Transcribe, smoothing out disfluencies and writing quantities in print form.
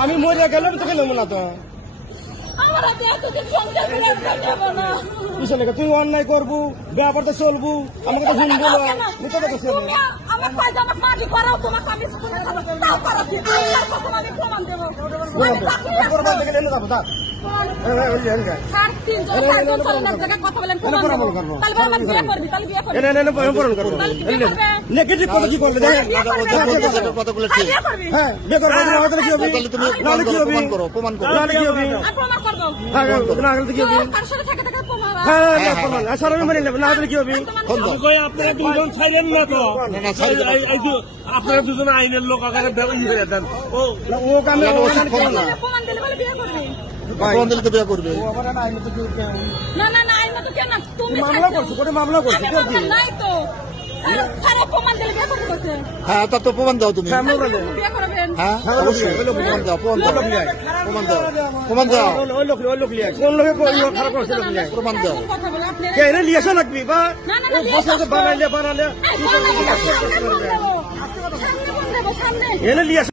আমি মরিয়া গেলাম তোকে নেবো না তো তুই অন্যায় করবো ব্যাপারটা চলবো আমাকে তো শুনবো নেগেটিভ কথা কি করলে হ্যাঁ আপনারা দুজন আইনের লোক আকারে দেন ও বিয়ে করবে মামলা করছো কোটে মামলা করছো হ্যাঁ তা তো প্রমাণ দাও তুমি হ্যাঁ অবশ্যই প্রমাণ দাও প্রমাণ দাও কোন লোকে খারাপ করছে প্রমাণ দাও এনে লিয়েছে লাগবি বা বানালে এনে লিয়েছে